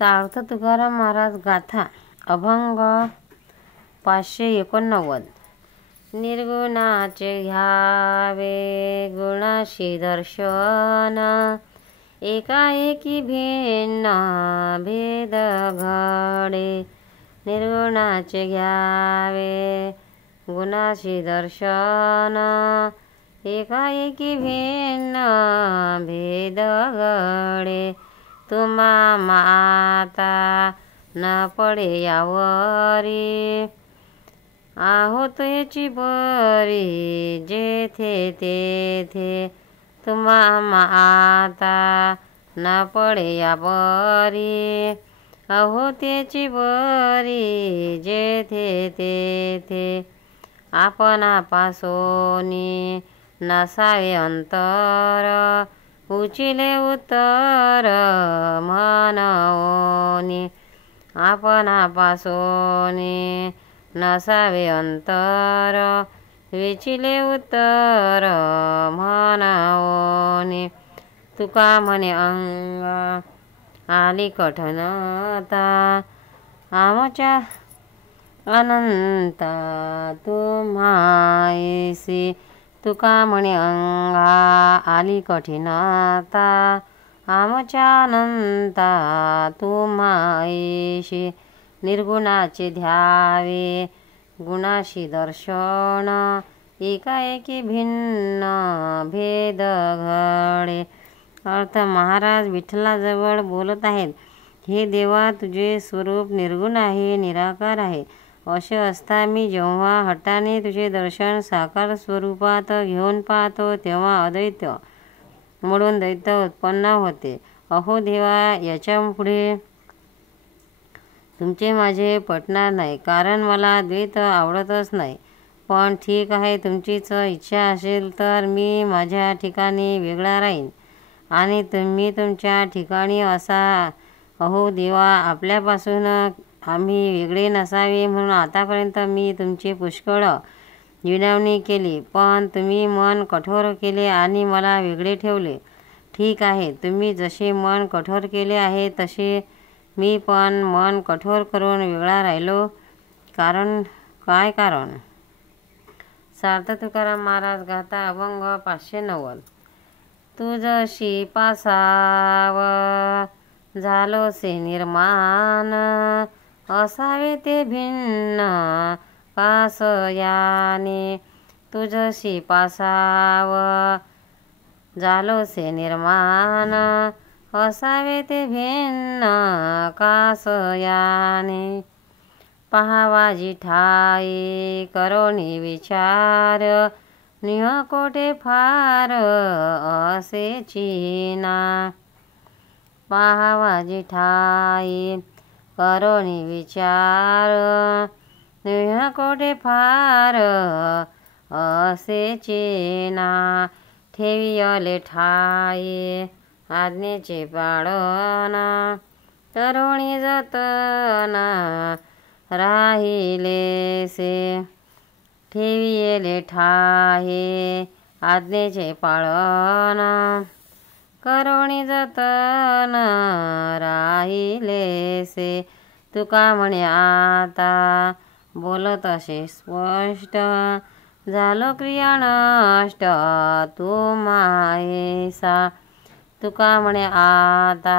सार्थ तुकाराम महाराज गाथा अभंग 589. निर्गुणाचे घ्यावे गुणाशी दर्शन, एकाएकी भिन्न भेद घडे. निर्गुणाचे घ्यावे गुणाशी दर्शन, एकाएकी भिन्न भेद घडे. तुम्हा माता न पडे यावरी, आहोत याची बरी जेथे तेथे. तुम्हा माता न पडे यावरी, आहोत याची बरी जेथे तेथे. आपणापासोनी नसावे अंतर, उचिले उत्तर म्हणोनी. आपणापासोनी नसावे अंतर, विचिले उत्तर म्हणोनी. तुका म्हणे अंग आली कठनता, आमच्या अनंता तुम्हाईसी. तुका म्हणे अंगा आली कठिनता, आमच्या अनंता तुम्हाईशी. निर्गुणाचे ध्यावे गुणाशी दर्शन, एकाएकी भिन्न भेद घडे. अर्थ महाराज विठ्ठलाजवळ बोलत आहेत. हे देवा, तुझे स्वरूप निर्गुण आहे, निराकार आहे. असे असता मी जेव्हा हट्टाने तुझे दर्शन साकार स्वरूपात घेऊन पाहतो, तेव्हा अद्वैत म्हणून द्वैत उत्पन्न होते. अहो देवा, याच्या पुढे तुमचे माझे पटणार नाही, कारण मला द्वैत आवडतच नाही. पण ठीक आहे, तुमचीच इच्छा असेल तर मी माझ्या ठिकाणी वेगळा राहीन आणि तुम्ही तुमच्या ठिकाणी असा. अहो देवा, आपल्यापासून आम्ही वेगळे नसावे म्हणून आतापर्यंत मी तुमची पुष्कळ विनवणी केली, पण तुम्ही मन कठोर केले आणि मला वेगळे ठेवले. ठीक आहे, तुम्ही जसे मन कठोर केले आहे तसे मी पण मन कठोर करून वेगळा राहिलो. कारण काय कारण? सार्थ तुकाराम महाराज गाथा अभंग 590. तुझशी पासाव झालोसे निर्माण, असावे ते भिन्न कासयाने. तुझशी पासाव झालोसे निर्माण, असावे ते भिन्न कासयाने. पहावाजी ठाई करोनी विचार, निह कोठे फार असे चिना. पहावाजी ठाई करोनी विचार, निह कोठे फार असे चिना. ठेवियले ठाई आज्ञेचे पाळन, करोणी जतन राहिलेसे. ठेवियले ठाई आज्ञेचे पाळन, करोणी जतन राहिलेसे. तुका म्हणे आता बोलत असे स्पष्ट, झालो क्रिया नष्ट तुम्हाईसा. तुका म्हणे आता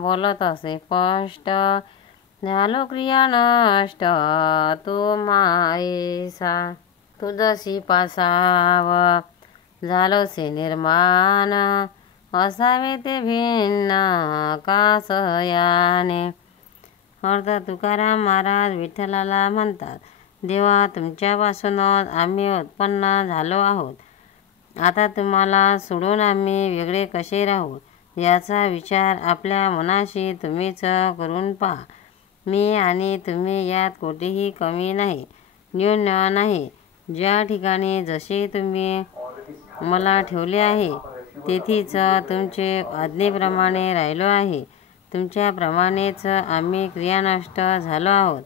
बोलत असे स्पष्ट, झालो क्रिया नष्ट तुम्हाईसा. तुझशी पासाव झालोसे निर्माण, असावे ते भिन्न कासयाने. अर्थ तुकाराम महाराज विठ्ठलाला म्हणतात, देवा, तुमच्यापासूनच आम्ही उत्पन्न झालो आहोत. आता तुम्हाला सोडून आम्ही वेगळे कसे राहू, याचा विचार आपल्या मनाशी तुम्हीच करून पहा. मी आणि तुम्ही यात कोठेही कमी नाही, न्यून नाही. ज्या ठिकाणी जसे तुम्ही मला ठेवले आहे, तेथीच तुमचे आज्ञेप्रमाणे राहिलो आहे. तुमच्याप्रमाणेच आम्ही क्रियानष्ट झालो आहोत,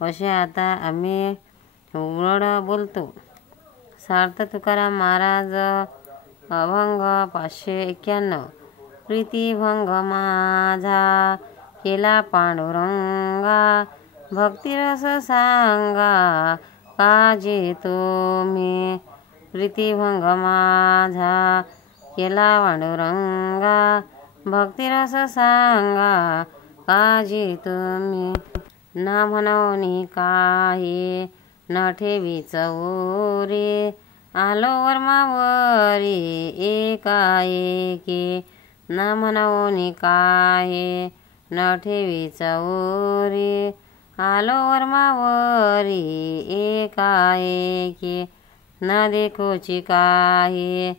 असे आता आम्ही उघड बोलतो. सार्थ तुकाराम महाराज अभंग 591. प्रीतिभंग माझा केला पांडुरंगा भक्तिरस सांगा काजी तुम्ही प्रीतिभंग माझा केला पांडुरंगा भक्तिरस सांगा काजी तुम्ही ना म्हणून काही न ठेवी चौरी आलो वर्मावरी एकाएकी न म्हणून काही न ठेवी चौरी आलो वर्मावरी एकाएकी न देखोची काही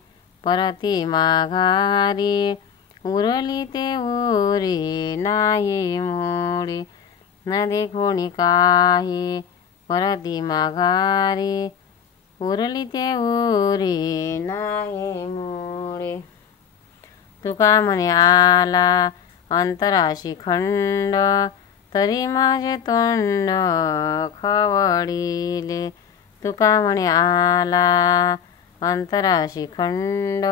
परती माघारी उरली ते उरी नाही मोडी न देखोणी काही परती माघारी उरली ते उरी नाही मोडे तुका म्हणे आला अंतराशी खंड तरी माझे तोंड खवडिले तुका म्हणे आला अंतराशी खंड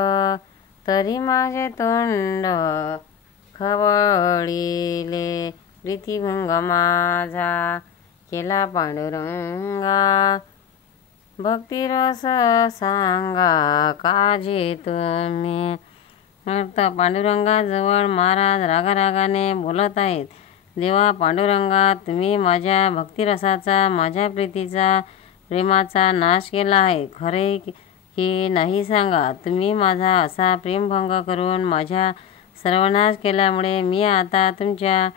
तरी माझे तोंड खवडिले प्रीतिभंग माझा केला पांडुरंगा भक्तिरस सांगा काजी तुम्ही अर्थ पांडुरंगाजवळ महाराज रागारागाने बोलत आहेत. देवा पांडुरंगा, तुम्ही माझ्या भक्तिरसाचा माझ्या प्रीतीचा प्रेमाचा नाश केला आहे. खरे की नाही सांगा. तुम्ही माझा असा प्रेमभंग करून माझ्या सर्वनाश केल्यामुळे मी आता तुमच्या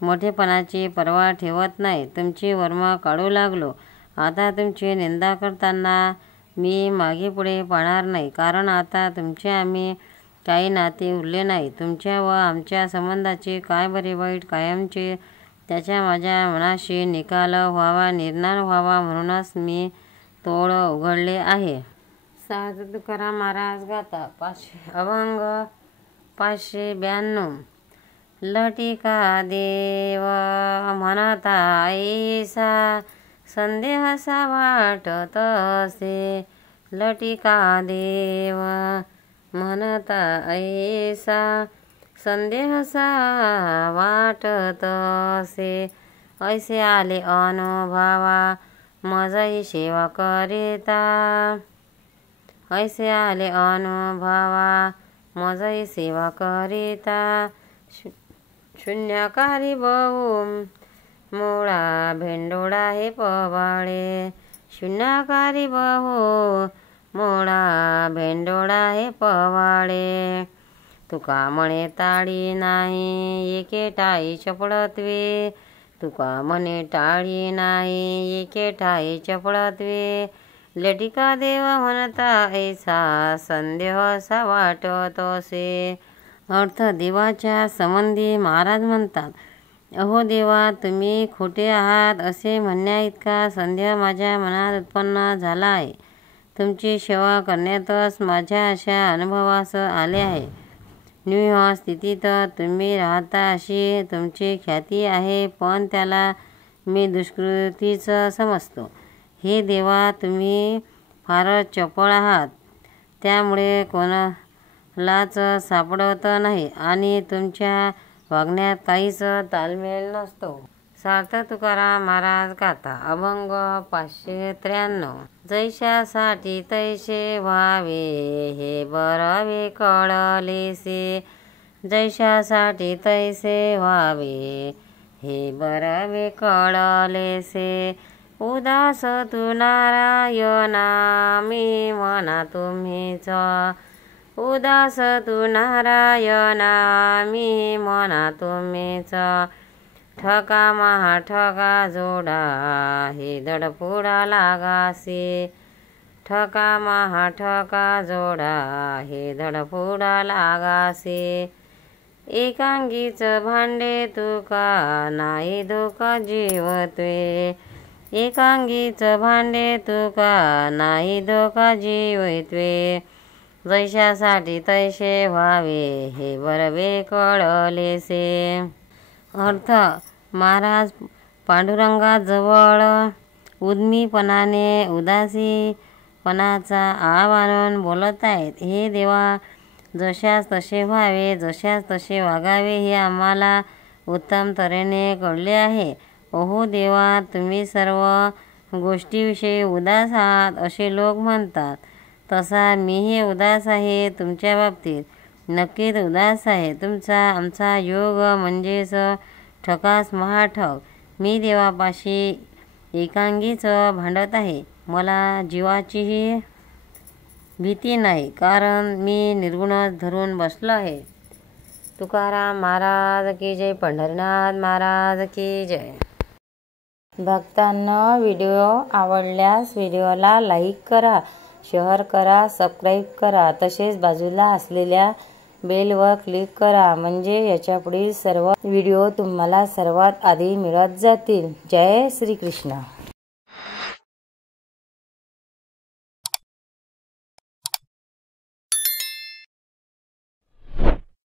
मोठेपणाची पर्वा ठेवत नाही. तुमची वर्म काढू लागलो. आता तुमची निंदा करताना मी मागे पुढे पाहणार नाही, कारण आता तुमचे आम्ही काही नाते उरले नाही. तुमच्या व आमच्या संबंधाचे काय बरे वाईट कायमचे त्याच्या माझ्या मनाशी निकाल व्हावा, निर्णाण व्हावा म्हणूनच मी तोड उघडले आहे. साधू तुकाराम महाराज गाता अभंग 592. लटिका देव म्हणता ऐसा संदेहसा वाटत असे. लटिका देव म्हणता ऐसा संदेहसा वाटत असे. ऐसे आले अनुभवा मजही सेवा करिता. ऐसे आले अनुभवा मजही सेवा करिता. शून्यकारी बहु मुळा भेंडोळा हे पवाळे. शून्यकारी बहु मुळा भेंडोळा हे पवाळे. तुका म्हणे टाळी नाही एके ठाई चपळत्वे. तुका म्हणे टाळी नाही एके ठाई चपळत्वे. लटिका देव म्हणता ऐसा संदेह असा वाटत असे. अर्थ देवाच्या संबंधी महाराज म्हणतात, अहो देवा, तुम्ही खोटे आहात असे म्हणण्या इतका संदेह माझ्या मनात उत्पन्न झाला आहे. तुमची सेवा करण्यातच माझ्या अशा अनुभवास आले आहे. न्यूह स्थितीत तुम्ही राहता अशी तुमची ख्याती आहे, पण त्याला मी दुष्कृतीच समजतो. हे देवा, तुम्ही फारच चपळ आहात, त्यामुळे कोणालाच सापडत नाही आणि तुमच्या वागण्यात काहीच तालमेल नसतो. सार्थ तुकाराम महाराज गाता अभंग 593. जैशासाठी तैसे व्हावे हे बरावे कळलेसे. जैशासाठी तैसे व्हावे हे बरावे कळलेसे. उदास तू नारायणा मी म्हणा तुम्हीच. उदास तू नारायणा मी म्हणा तुम्हीच. ठका महा ठका जोडा हे दडपुडा लागासे. ठका महा ठका जोडा हे दडपुडा लागासे. एकांगीच भांडे तुका नाही धोका जीवत्वे. एकांगीच भांडे तुका नाही धोका जीवत्वे. जैशासाठी तैसे व्हावे हे बरवे कळलेसे. अर्थ महाराज पांडुरंगाजवळ उद्मीपणाने उदासीपणाचा आवाहन बोलत आहेत. हे देवा, जशास तसे व्हावे, जशास तसे वागावे हे आम्हाला उत्तम तऱ्हेने कळले आहे. ओहो देवा, तुम्ही सर्व गोष्टीविषयी उदास आहात असे लोक म्हणतात. तसा मीही उदास आहे तुमच्या बाबतीत, नक्कीच उदास आहे. तुमचा आमचा योग म्हणजेच ठकास महाठग. मी देवापाशी एकांगीच भांडत आहे. मला जीवाचीही भीती नाही, कारण मी निर्गुणच धरून बसलो आहे. तुकाराम महाराज की जय. पंढरीनाथ महाराज की जय. भक्तांनो, व्हिडिओ आवडल्यास व्हिडिओला लाईक करा, शेअर करा, सबस्क्राईब करा. तसेच बाजूला असलेल्या बेलवर क्लिक करा, म्हणजे याच्यापुढील सर्व व्हिडिओ तुम्हाला सर्वात आधी मिळत जातील. जय श्री कृष्ण.